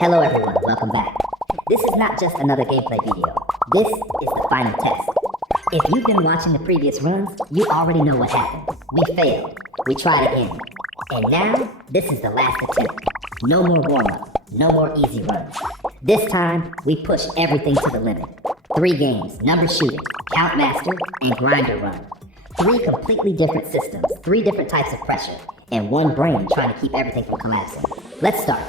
Hello everyone, welcome back. This is not just another gameplay video. This is the final test. If you've been watching the previous runs, you already know what happened. We failed. We tried again. And now, this is the last attempt. No more warm-up. No more easy runs. This time, we push everything to the limit. 3 games, number shooting, count master, and grinder run. 3 completely different systems, 3 different types of pressure, and 1 brain trying to keep everything from collapsing. Let's start.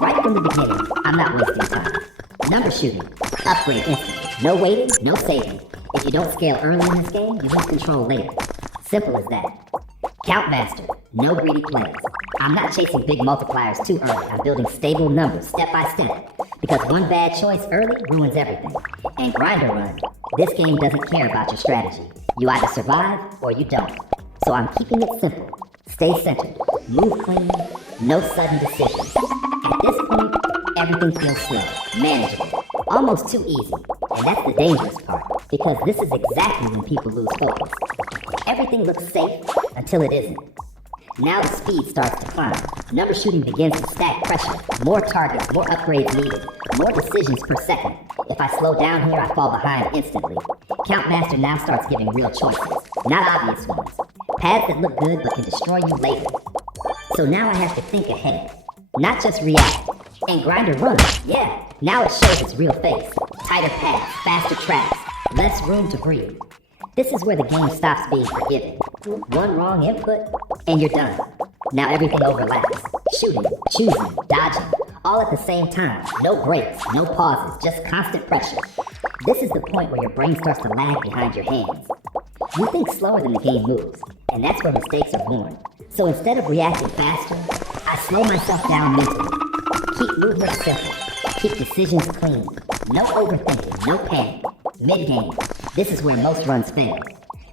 Right from the beginning, I'm not wasting time. Number shooting, upgrade instantly. No waiting, no saving. If you don't scale early in this game, you lose control later. Simple as that. Count master, no greedy plays. I'm not chasing big multipliers too early. I'm building stable numbers step by step. Because one bad choice early ruins everything. And grinder run, this game doesn't care about your strategy. You either survive or you don't. So I'm keeping it simple. Stay centered, move clean, no sudden decisions. At this point, everything feels slow, manageable, almost too easy. And that's the dangerous part, because this is exactly when people lose focus. Everything looks safe until it isn't. Now the speed starts to climb. Number shooting begins to stack pressure. More targets, more upgrades needed, more decisions per second. If I slow down here, I fall behind instantly. Count master now starts giving real choices, not obvious ones. Paths that look good but can destroy you later. So now I have to think ahead, not just react. And grinder run, yeah, now it shows its real face. Tighter paths, faster tracks, less room to breathe. This is where the game stops being forgiving. One wrong input, and you're done. Now everything overlaps. Shooting, choosing, dodging, all at the same time. No breaks, no pauses, just constant pressure. This is the point where your brain starts to lag behind your hands. You think slower than the game moves, and that's where mistakes are born. So instead of reacting faster, I slow myself down mentally. Keep movement simple. Keep decisions clean. No overthinking, no panic. Mid-game, this is where most runs fail.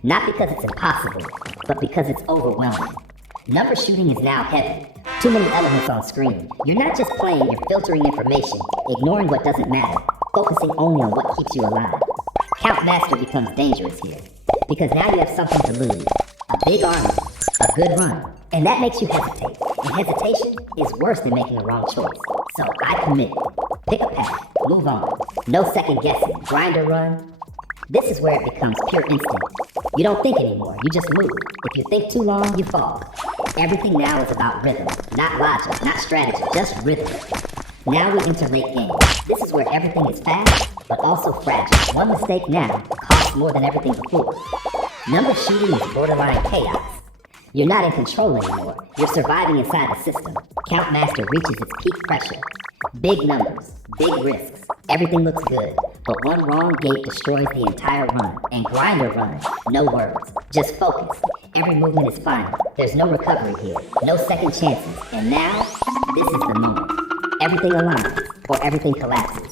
Not because it's impossible, but because it's overwhelming. Number shooting is now heavy. Too many elements on screen. You're not just playing, you're filtering information, ignoring what doesn't matter, focusing only on what keeps you alive. Count master becomes dangerous here, because now you have something to lose. A big army, a good run, and that makes you hesitate. And hesitation is worse than making the wrong choice. So I commit. Pick a path, move on. No second guessing, grinder run. This is where it becomes pure instinct. You don't think anymore, you just move. If you think too long, you fall. Everything now is about rhythm, not logic, not strategy, just rhythm. Now we enter late game. This is where everything is fast, but also fragile. One mistake now costs more than everything before. Number shooting is borderline chaos. You're not in control anymore. You're surviving inside the system. Count master reaches its peak pressure. Big numbers, big risks. Everything looks good, but one wrong gate destroys the entire run. And grinder run, no words, just focus. Every movement is final. There's no recovery here, no second chances. And now, this is the moment. Everything aligns, or everything collapses.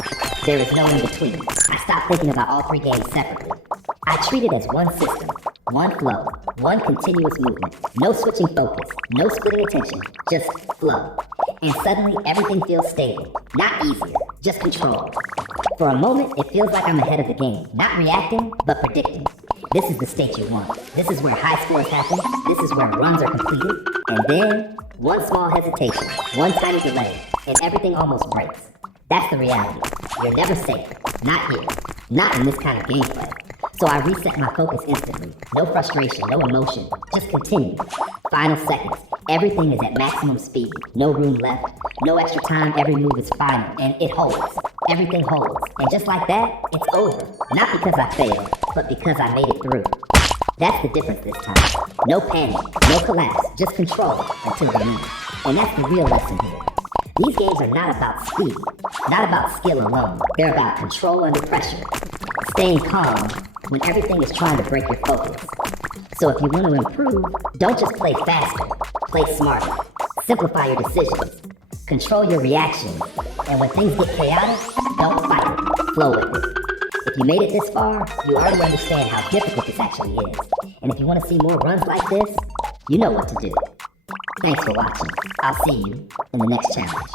There is no in between. I stopped thinking about all 3 games separately. I treat it as one system, one flow, one continuous movement. No switching focus, no splitting attention, just flow. And suddenly everything feels stable, not easier, just control. For a moment, it feels like I'm ahead of the game, not reacting, but predicting. This is the state you want. This is where high scores happen. This is where runs are completed. And then, one small hesitation, one tiny delay, and everything almost breaks. That's the reality. You're never safe. Not here. Not in this kind of gameplay. So I reset my focus instantly. No frustration, no emotion. Just continue. Final seconds. Everything is at maximum speed. No room left. No extra time. Every move is final. And it holds. Everything holds. And just like that, it's over. Not because I failed, but because I made it through. That's the difference this time. No panic. No collapse. Just control until the end. And that's the real lesson here. These games are not about speed. Not about skill alone. They're about control under pressure. Staying calm when everything is trying to break your focus. So if you want to improve, don't just play faster, play smarter. Simplify your decisions. Control your reactions. And when things get chaotic, don't fight it, flow with it. If you made it this far, you already understand how difficult this actually is. And if you want to see more runs like this, you know what to do. Thanks for watching. I'll see you in the next challenge.